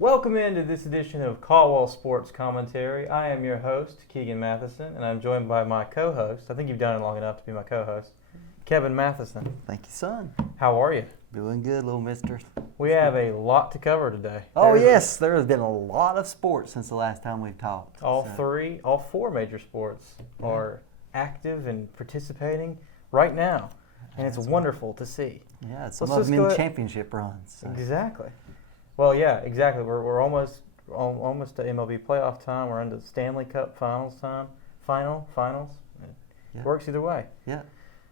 Welcome into this edition of Caldwell Sports Commentary. I am your host, Keegan Matheson, and I'm joined by my co-host. I think you've done it long enough to be my co-host, Kevin Matheson. Thank you, son. How are you? Doing good, little mister. We have a lot to cover today. Yes, there has been a lot of sports since the last time we've talked. All four major sports are active and participating right now, and it's wonderful to see. Yeah, some of them in championship runs. So. Exactly. Well, yeah, exactly. We're almost to MLB playoff time. We're into Stanley Cup finals time. Finals. It works either way. Yeah.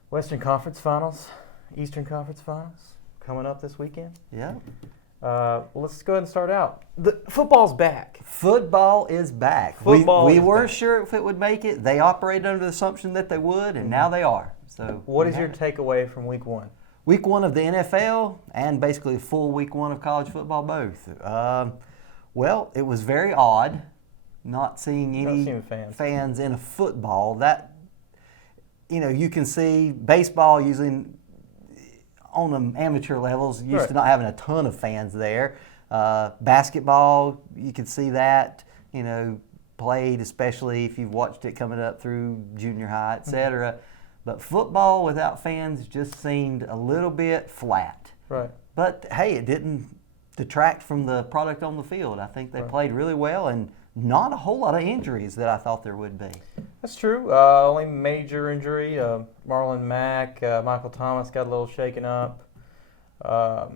Western Conference Finals, Eastern Conference Finals coming up this weekend. Yeah. Let's go ahead and start out. The football's back. Football is back. We weren't sure if it would make it. They operated under the assumption that they would, and now they are. So, what is your takeaway from Week 1? Week 1 of the NFL and basically full Week 1 of college football both. Well, it was very odd not seeing any fans in a football. That, you can see baseball usually on the amateur levels used to not having a ton of fans there. Basketball, you can see that, played, especially if you've watched it coming up through junior high, et cetera. But football without fans just seemed a little bit flat. Right. But, hey, it didn't detract from the product on the field. I think they played really well and not a whole lot of injuries that I thought there would be. That's true. Only major injury, Marlon Mack, Michael Thomas got a little shaken up. I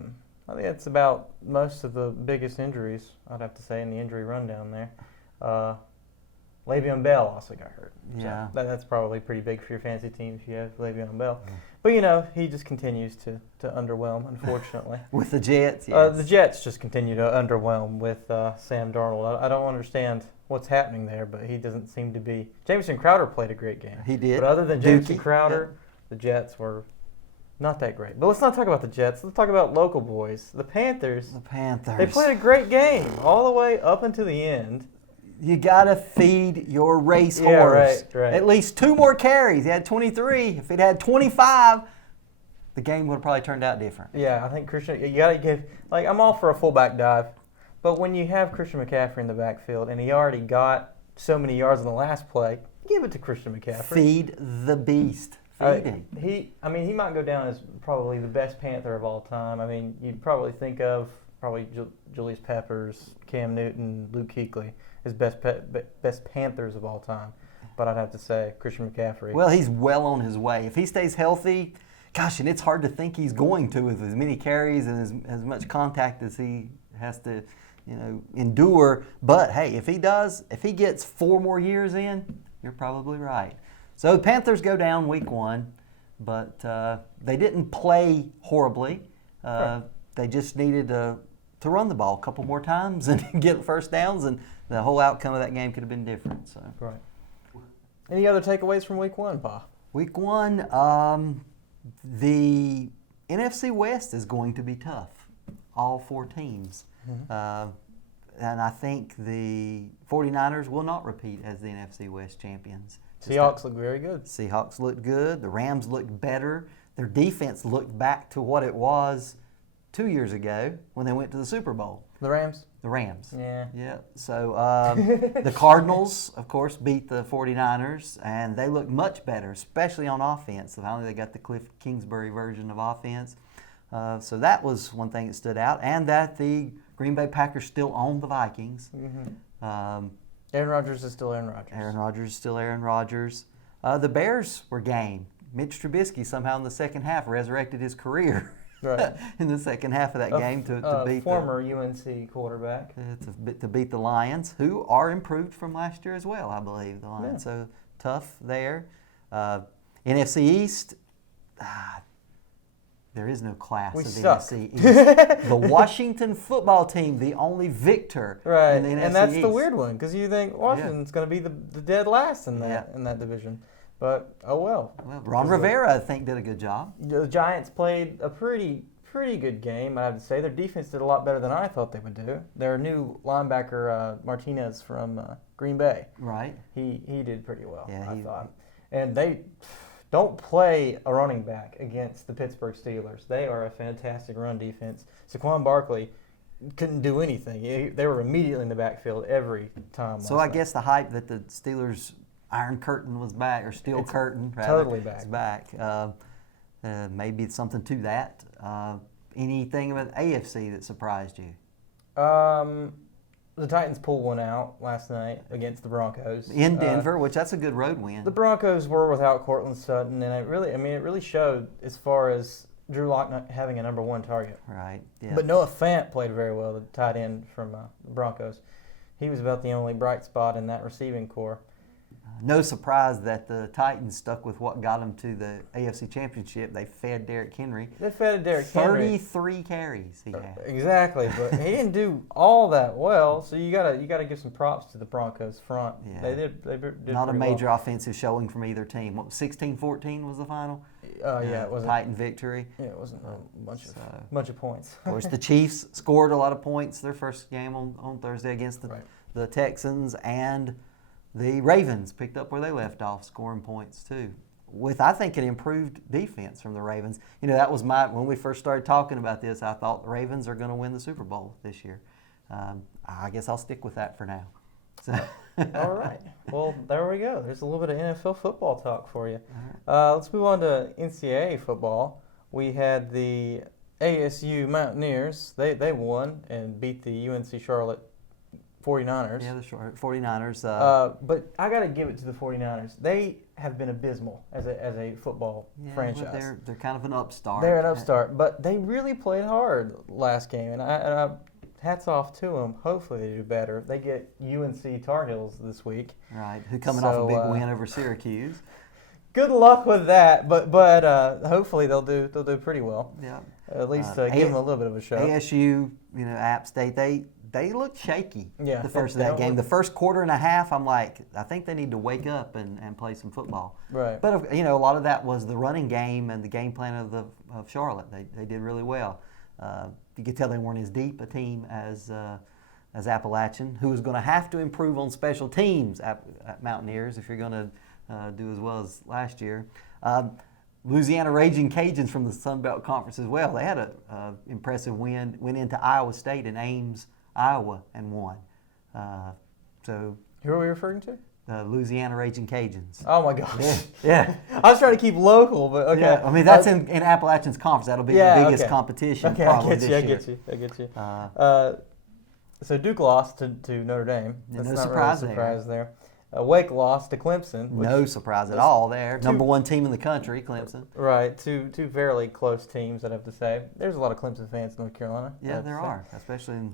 think that's about most of the biggest injuries, I'd have to say, in the injury rundown there. Le'Veon Bell also got hurt. Yeah. So that's probably pretty big for your fantasy team if you have Le'Veon Bell. But, he just continues to underwhelm, unfortunately. With the Jets, yes. The Jets just continue to underwhelm with Sam Darnold. I don't understand what's happening there, but he doesn't seem to be. Jamison Crowder played a great game. He did. But other than Jamison Crowder, the Jets were not that great. But let's not talk about the Jets. Let's talk about local boys. The Panthers. They played a great game all the way up until the end. You got to feed your racehorse. Right. At least 2 more carries. He had 23. If it had 25, the game would have probably turned out different. Yeah, I think Christian, you got to give, I'm all for a fullback dive, but when you have Christian McCaffrey in the backfield and he already got so many yards in the last play, give it to Christian McCaffrey. Feed the beast. Feed him. He might go down as probably the best Panther of all time. You'd probably think of Julius Peppers, Cam Newton, Luke Kuechly as best Panthers of all time. But I'd have to say Christian McCaffrey. Well, he's well on his way. If he stays healthy, and it's hard to think he's going to with as many carries and as much contact as he has to, endure. But, hey, if he gets 4 more years in, you're probably right. So the Panthers go down Week 1, but they didn't play horribly. They just needed to run the ball a couple more times and get first downs, and the whole outcome of that game could have been different. So. Right. Any other takeaways from Week 1, Pa? Week 1, the NFC West is going to be tough, all 4 teams. Mm-hmm. And I think the 49ers will not repeat as the NFC West champions. Seahawks look very good. Seahawks looked good. The Rams looked better. Their defense looked back to what it was 2 years ago when they went to the Super Bowl. The Rams? The Rams. Yeah. So the Cardinals, of course, beat the 49ers, and they look much better, especially on offense. Finally, they got the Cliff Kingsbury version of offense. So that was one thing that stood out, and that the Green Bay Packers still own the Vikings. Mm-hmm. Aaron Rodgers is still Aaron Rodgers. Aaron Rodgers is still Aaron Rodgers. The Bears were game. Mitch Trubisky somehow in the second half resurrected his career. Right. In the second half of that game to beat former UNC quarterback. To beat the Lions, who are improved from last year as well, I believe. The Lions, so tough there. NFC East, there is no class of the NFC East. The Washington football team, the only victor in the NFC and that's East. The weird one because you think Washington's going to be the dead last in that division. But, oh well. Ron Rivera, I think, did a good job. The Giants played a pretty good game, I have to say. Their defense did a lot better than I thought they would do. Their new linebacker, Martinez from Green Bay. Right. He did pretty well, I thought. And they don't play a running back against the Pittsburgh Steelers. They are a fantastic run defense. Saquon Barkley couldn't do anything. They were immediately in the backfield every time. So I guess the hype that the Steelers' Iron Curtain was back, or Steel Curtain, rather, totally back. is back. Maybe it's something to that. Anything about AFC that surprised you? The Titans pulled one out last night against the Broncos in Denver, which that's a good road win. The Broncos were without Cortland Sutton, and it really showed as far as Drew Lock not having a number one target. Right. Yeah. But Noah Fant played very well, the tight end from the Broncos. He was about the only bright spot in that receiving corps. No surprise that the Titans stuck with what got them to the AFC Championship. They fed Derrick Henry. They fed Derrick Henry. 33 carries he had. Exactly, but he didn't do all that well. So you gotta give some props to the Broncos front. Yeah. They did Not a major well. offensive showing from either team. What, 16-14 was the final? Yeah, it wasn't Titan victory. Yeah, it wasn't a bunch of points. Of course, the Chiefs scored a lot of points their first game on Thursday against the Texans, and the Ravens picked up where they left off, scoring points too. With, I think, an improved defense from the Ravens. You know, that was when we first started talking about this, I thought the Ravens are going to win the Super Bowl this year. I guess I'll stick with that for now. So. All right. Well, there we go. There's a little bit of NFL football talk for you. Let's move on to NCAA football. We had the ASU Mountaineers. They won and beat the UNC Charlotte 49ers. Yeah, the 49ers. But I got to give it to the 49ers. They have been abysmal as a football franchise. They're kind of an upstart. They're an upstart, but they really played hard last game, and I hats off to them. Hopefully they do better. They get UNC Tar Heels this week. Right, who coming off a big win over Syracuse. Good luck with that, but hopefully they'll do pretty well. Yeah. At least give them a little bit of a show. ASU, App State, they looked shaky the first of that game. The first quarter and a half, I'm like, I think they need to wake up and play some football. Right. But a lot of that was the running game and the game plan of Charlotte. They did really well. You could tell they weren't as deep a team as Appalachian, who is going to have to improve on special teams at Mountaineers if you're going to do as well as last year. Louisiana Raging Cajuns from the Sun Belt Conference as well. They had an impressive win. Went into Iowa State in Ames, Iowa, and won. So who are we referring to? Louisiana Raging Cajuns. Oh my gosh! Yeah. I was trying to keep local, but okay. Yeah, I mean that's in Appalachian's conference. That'll be the biggest competition probably this year. I get you. So Duke lost to Notre Dame. That's no not surprise really a surprise there. Wake lost to Clemson. No surprise at all there. Number one team in the country, Clemson. Right, two fairly close teams, I'd have to say. There's a lot of Clemson fans in North Carolina. Yeah, there are, especially in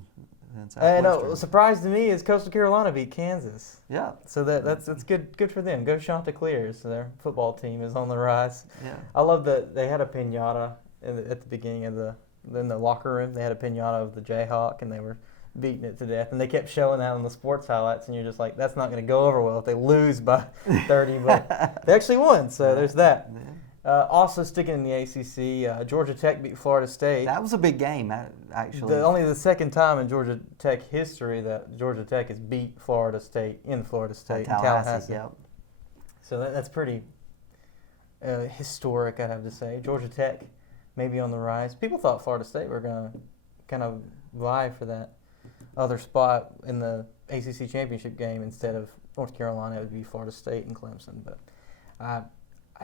Southwestern. And a surprise to me is Coastal Carolina beat Kansas. Yeah. So that's good for them. Go Chanticleers. Their football team is on the rise. Yeah. I love that they had a piñata at the beginning in the locker room. They had a piñata of the Jayhawk, and they were beating it to death. And they kept showing that on the sports highlights, and you're just like, that's not going to go over well if they lose by 30. But they actually won, so there's that. Yeah. Also sticking in the ACC, Georgia Tech beat Florida State. That was a big game, actually. Only the second time in Georgia Tech history that Georgia Tech has beat Florida State in Florida State, Tallahassee. Yep. So that's pretty historic, I'd have to say. Georgia Tech maybe on the rise. People thought Florida State were going to kind of vie for that other spot in the ACC championship game instead of North Carolina. It would be Florida State and Clemson. But I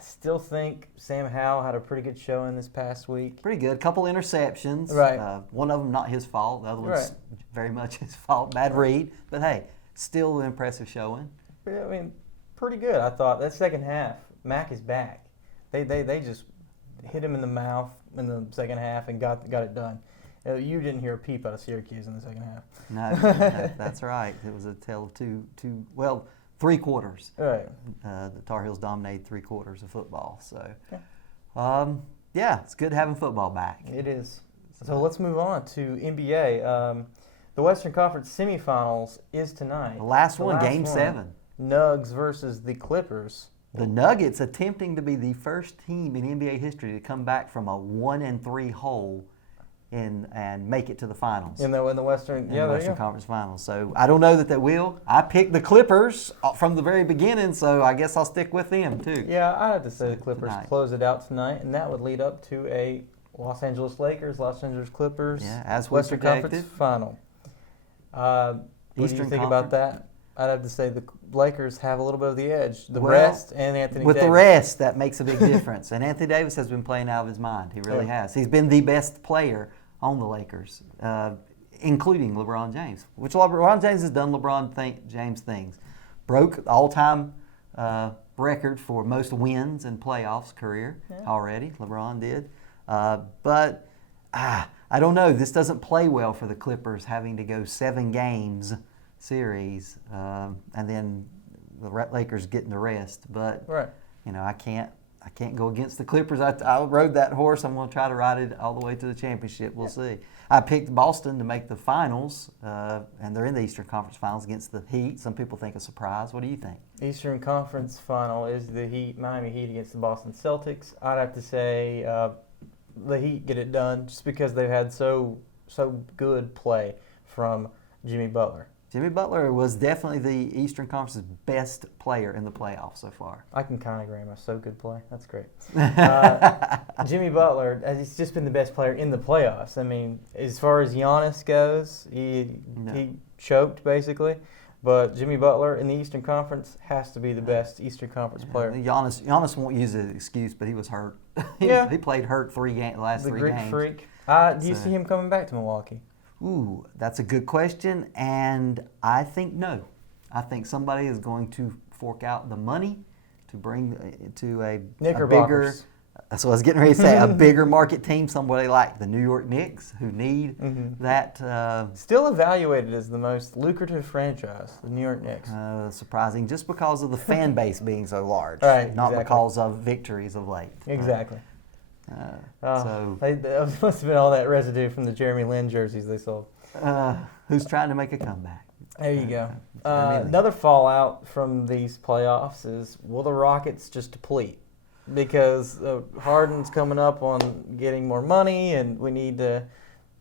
still think Sam Howell had a pretty good showing this past week. Pretty good. Couple interceptions. Right. One of them not his fault. The other one's very much his fault. Bad read. But, hey, still an impressive showing. Yeah, I mean, pretty good, I thought. That second half, Mac is back. They just hit him in the mouth in the second half and got it done. You didn't hear a peep out of Syracuse in the second half. No, that's right. It was a tale of 3 quarters. Right. The Tar Heels dominated 3 quarters of football. So, yeah, it's good having football back. It is. So let's move on to NBA. The Western Conference semifinals is tonight. The last one, Game 7. Nugs versus the Clippers. The Nuggets attempting to be the first team in NBA history to come back from a 1-3 hole and make it to the finals. In the Western, Conference Finals. So I don't know that they will. I picked the Clippers from the very beginning, so I guess I'll stick with them too. Yeah, I have to say the Clippers close it out tonight, and that would lead up to a Los Angeles Lakers, Los Angeles Clippers. Yeah, as we Western projected. Conference Final. What do you Eastern think about Conference. that? I'd have to say the Lakers have a little bit of the edge. The Well, rest and Anthony With Davis. the rest, that makes a big difference. And Anthony Davis has been playing out of his mind. He really has. He's been the best player on the Lakers, including LeBron James, which LeBron James has done James things. Broke the all-time record for most wins in playoffs career already. LeBron did. But I don't know. This doesn't play well for the Clippers having to go 7 games series and then the Lakers getting the rest. But I can't go against the Clippers. I rode that horse. I'm going to try to ride it all the way to the championship. We'll see. I picked Boston to make the finals, and they're in the Eastern Conference Finals against the Heat. Some people think a surprise. What do you think? Eastern Conference Final is the Miami Heat against the Boston Celtics. I'd have to say the Heat get it done just because they've had so good play from Jimmy Butler. Jimmy Butler was definitely the Eastern Conference's best player in the playoffs so far. I can kind of agree. So good play. That's great. Jimmy Butler, he's just been the best player in the playoffs. I mean, as far as Giannis goes, he choked basically. But Jimmy Butler in the Eastern Conference has to be the best Eastern Conference player. Giannis won't use it as an excuse, but he was hurt. He played hurt the last 3 games. The Greek Freak. Do you see him coming back to Milwaukee? Ooh, that's a good question, and I think no. I think somebody is going to fork out the money to bring to a bigger. That's what I was getting ready to say. A bigger market team, somebody like the New York Knicks, who need that. Still evaluated as the most lucrative franchise, the New York Knicks. Surprising, just because of the fan base being so large, not because of victories of late. Exactly. So that must have been all that residue from the Jeremy Lin jerseys they sold. Who's trying to make a comeback? There you go. Another fallout from these playoffs is, will the Rockets just deplete? Because Harden's coming up on getting more money, and we need to.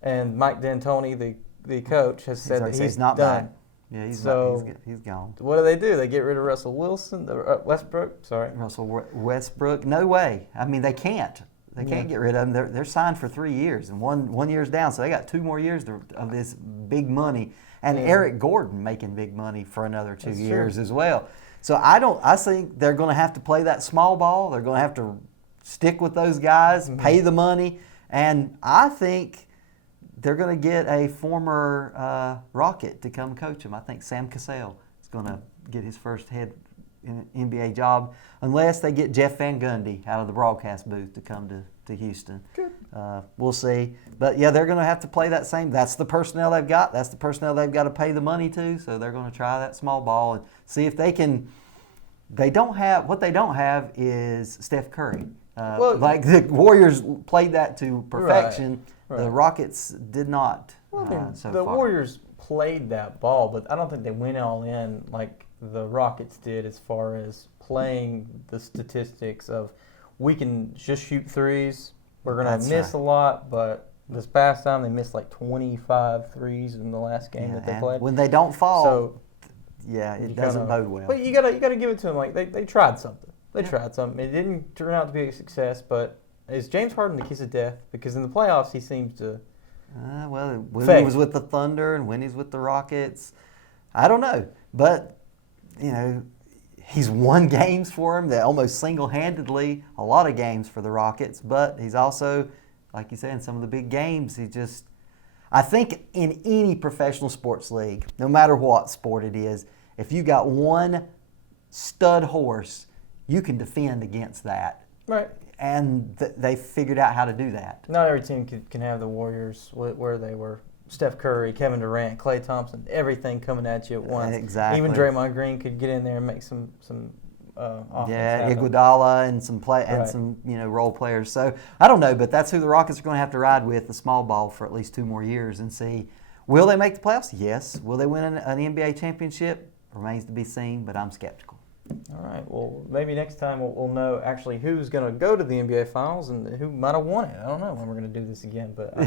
And Mike D'Antoni, the coach, has said that he's not done. back. Yeah, he's gone. What do? They get rid of Russell Westbrook. Sorry, Russell Westbrook. No way. I mean, they can't. They can't get rid of him. They're signed for 3 years, and one year's down, so they got 2 more years of this big money. And Eric Gordon making big money for another 2 years as well. So I think they're going to have to play that small ball. They're going to have to stick with those guys, pay the money, and I think they're going to get a former Rocket to come coach them. I think Sam Cassell is going to get his first head NBA job, unless they get Jeff Van Gundy out of the broadcast booth to come to Houston. Good. We'll see. But, yeah, they're going to have to play that same. That's the personnel they've got. That's the personnel they've got to pay the money to. So they're going to try that small ball and see if they can. What they don't have is Steph Curry. Like the Warriors played that to perfection. Right. The Rockets did not so the far. Warriors played that ball, but I don't think they went all in like the Rockets did as far as playing the statistics of we can just shoot threes. We're going to miss a lot, but this past time they missed like 25 threes in the last game that they played. When they don't fall, so, it doesn't bode well. But you gotta give it to them. Like they tried something. They tried something. It didn't turn out to be a success, but is James Harden the kiss of death? Because in the playoffs he seems to. When he was with the Thunder and when he's with the Rockets, I don't know. But he's won games for him. That almost single-handedly a lot of games for the Rockets. But he's also, like you said, in some of the big games, I think in any professional sports league, no matter what sport it is, if you got one stud horse, you can defend against that. Right. And they figured out how to do that. Not every team can have the Warriors where they were. Steph Curry, Kevin Durant, Klay Thompson, everything coming at you at once. Exactly. Even Draymond Green could get in there and make some offense. Yeah, Iguodala and some role players. So I don't know, but that's who the Rockets are going to have to ride with, the small ball, for at least 2 more years and see. Will they make the playoffs? Yes. Will they win an NBA championship? Remains to be seen, but I'm skeptical. All right. Well, maybe next time we'll know actually who's going to go to the NBA Finals and who might have won it. I don't know when we're going to do this again, but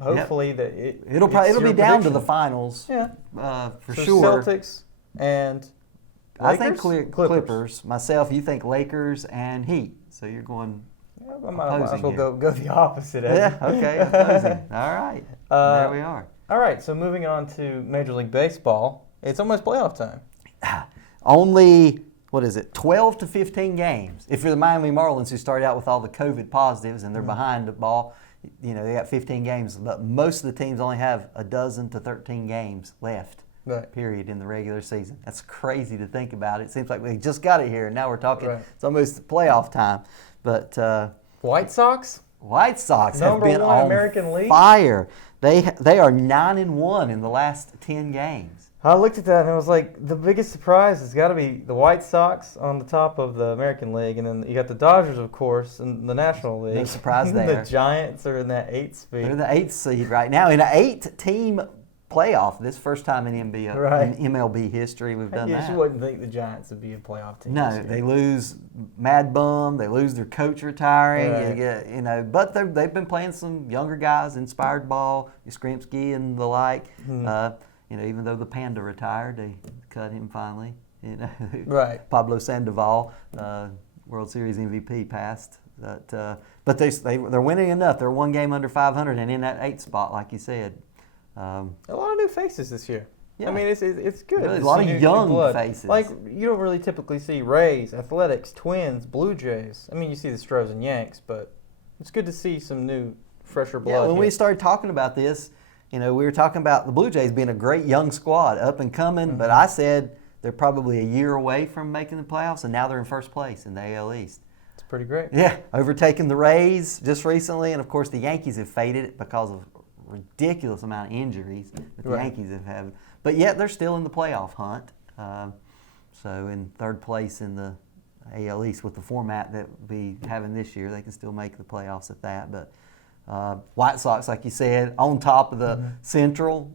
hopefully that it'll be down to the finals. Yeah, for sure. Celtics and Lakers? I think Clippers. Myself, you think Lakers and Heat. So you're going I might as well go the opposite. Yeah, okay, opposing. All right, there we are. All right, so moving on to Major League Baseball. It's almost playoff time. Only, 12 to 15 games. If you're the Miami Marlins, who started out with all the COVID positives and they're behind the ball, they got 15 games. But most of the teams only have a dozen to 13 games left, period, in the regular season. That's crazy to think about. It seems like we just got it here, and now we're talking, it's almost playoff time. But White Sox have been on American League fire. They are 9-1 in the last 10 games. I looked at that and it was like the biggest surprise has got to be the White Sox on the top of the American League, and then you got the Dodgers, of course, in the National League. No surprise there. The Giants are in that 8th seed. They're the 8th seed right now in an 8-team playoff. This first time in MLB history we've done that. You wouldn't think the Giants would be a playoff team. No, they lose Mad Bum. They lose their coach retiring. But they've been playing some younger guys, inspired ball, Yastrzemski and the like. Even though the Panda retired, they cut him finally. Pablo Sandoval, World Series MVP, passed. But they're winning enough. They're one game under 500 and in that 8th spot, like you said. A lot of new faces this year. Yeah. I mean, it's good. Really, a lot of young faces. Like, you don't really typically see Rays, Athletics, Twins, Blue Jays. I mean, you see the Stros and Yanks, but it's good to see some new, fresher blood. Yeah, when we started talking about this, we were talking about the Blue Jays being a great young squad, up and coming, but I said they're probably a year away from making the playoffs, and now they're in first place in the AL East. It's pretty great. Yeah, overtaking the Rays just recently, and of course the Yankees have faded because of ridiculous amount of injuries that the Yankees have had. But yet they're still in the playoff hunt. So in third place in the AL East with the format that we'll be having this year, they can still make the playoffs at that. But White Sox, like you said, on top of the Central.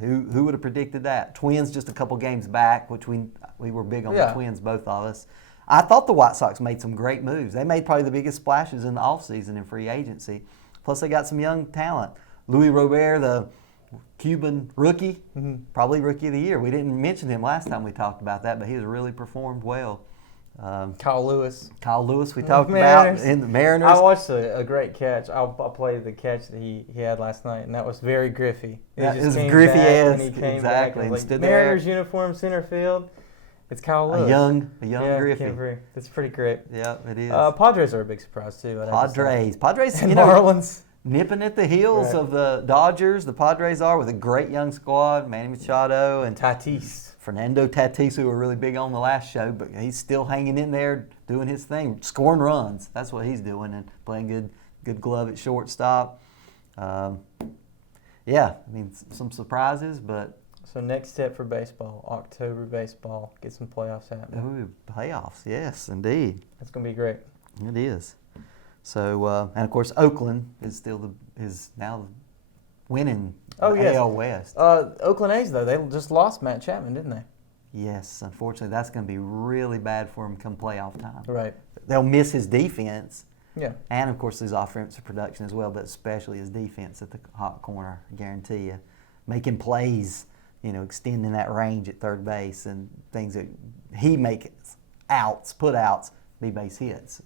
Who would have predicted that? Twins just a couple games back, which we were big on the Twins, both of us. I thought the White Sox made some great moves. They made probably the biggest splashes in the offseason in free agency. Plus they got some young talent. Luis Robert, the Cuban rookie, probably Rookie of the Year. We didn't mention him last time we talked about that, but he has really performed well. Kyle Lewis, we talked about in the Mariners. I watched a great catch. I'll play the catch that he had last night, and that was very Griffey. It was Griffey-esque, exactly. Like, Mariners uniform, center field. It's Kyle Lewis. A young Griffey. It's pretty great. Yeah, it is. Padres are a big surprise too. Padres, and Marlins. Nipping at the heels of the Dodgers, the Padres are, with a great young squad, Manny Machado and Tatis. Fernando Tatis, who were really big on the last show, but he's still hanging in there doing his thing, scoring runs. That's what he's doing, and playing good glove at shortstop. Some surprises, but... So next step for baseball, October baseball, get some playoffs happening. Ooh, playoffs, yes, indeed. That's going to be great. It is. So, and of course, Oakland is now winning AL West. Oakland A's, though, they just lost Matt Chapman, didn't they? Yes, unfortunately, that's going to be really bad for him come playoff time. Right. They'll miss his defense. Yeah. And, of course, his offensive production as well, but especially his defense at the hot corner, I guarantee you. Making plays, extending that range at third base and things that he makes put outs, be base hits.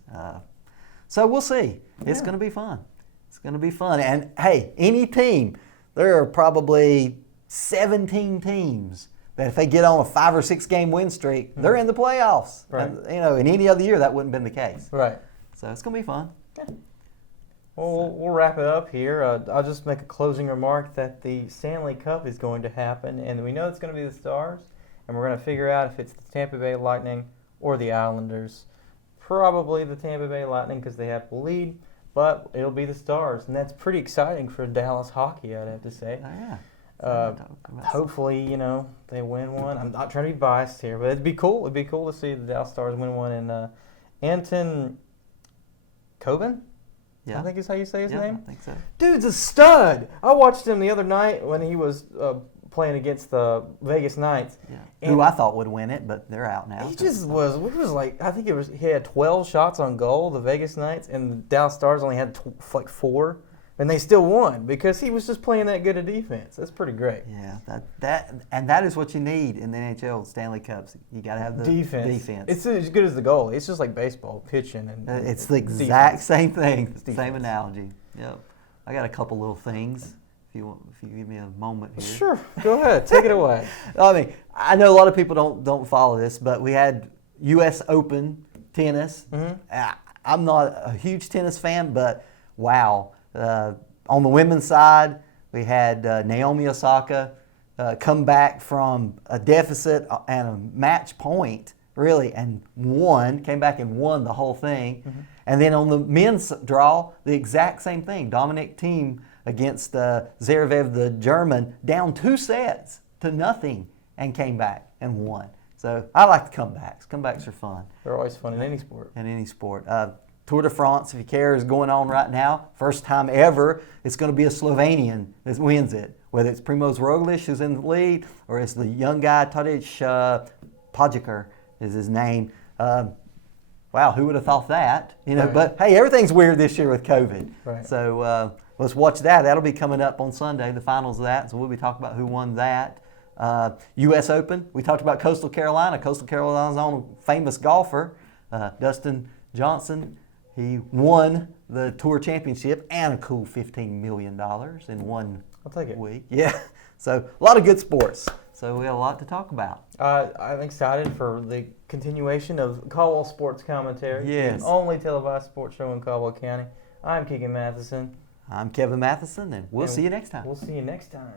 So we'll see. It's going to be fun. It's going to be fun. And, hey, any team, there are probably 17 teams that if they get on a 5 or 6 game win streak, they're in the playoffs. Right. And, in any other year, that wouldn't have been the case. Right. So it's going to be fun. Yeah. Well, we'll wrap it up here. I'll just make a closing remark that the Stanley Cup is going to happen, and we know it's going to be the Stars, and we're going to figure out if it's the Tampa Bay Lightning or the Islanders. Probably the Tampa Bay Lightning because they have the lead, but it'll be the Stars, and that's pretty exciting for Dallas hockey, I'd have to say. Oh, yeah. Hopefully, they win one. I'm not trying to be biased here, but it'd be cool. It'd be cool to see the Dallas Stars win one. And Anton Coben, I think is how you say his name. I think so. Dude's a stud. I watched him the other night when he was playing against the Vegas Knights. Yeah. Who I thought would win it, but they're out now. He just was like, I think he had 12 shots on goal, the Vegas Knights, and the Dallas Stars only had 4. And they still won because he was just playing that good a defense. That's pretty great. Yeah, that is what you need in the NHL Stanley Cups. You got to have the defense. It's as good as the goalie. It's just like baseball, pitching and it's the exact same thing. Same analogy. Yep. I got a couple little things. If you give me a moment here. Sure. Go ahead. Take it away. I mean, I know a lot of people don't follow this, but we had U.S. Open tennis. Mm-hmm. I'm not a huge tennis fan, but wow. On the women's side, we had Naomi Osaka come back from a deficit and a match point, really, and came back and won the whole thing. Mm-hmm. And then on the men's draw, the exact same thing. Dominic Thiem against Zverev, the German, down 2 sets to nothing and came back and won. So I like the comebacks. Comebacks are fun. They're always fun in any sport. Tour de France, if you care, is going on right now. First time ever, it's going to be a Slovenian that wins it. Whether it's Primoz Roglic who's in the lead, or it's the young guy, Tadej Pogačar is his name. Wow, who would have thought that? Right. But hey, everything's weird this year with COVID. Right. So let's watch that. That'll be coming up on Sunday, the finals of that. So we'll be talking about who won that. U.S. Open, we talked about Coastal Carolina. Coastal Carolina's own famous golfer, Dustin Johnson. He won the Tour Championship and a cool $15 million in 1 I'll take it. week. Yeah, so a lot of good sports. So we have a lot to talk about. I'm excited for the continuation of Caldwell Sports Commentary. Yes. The only televised sports show in Caldwell County. I'm Keegan Matheson. I'm Kevin Matheson, and we'll see you next time. We'll see you next time.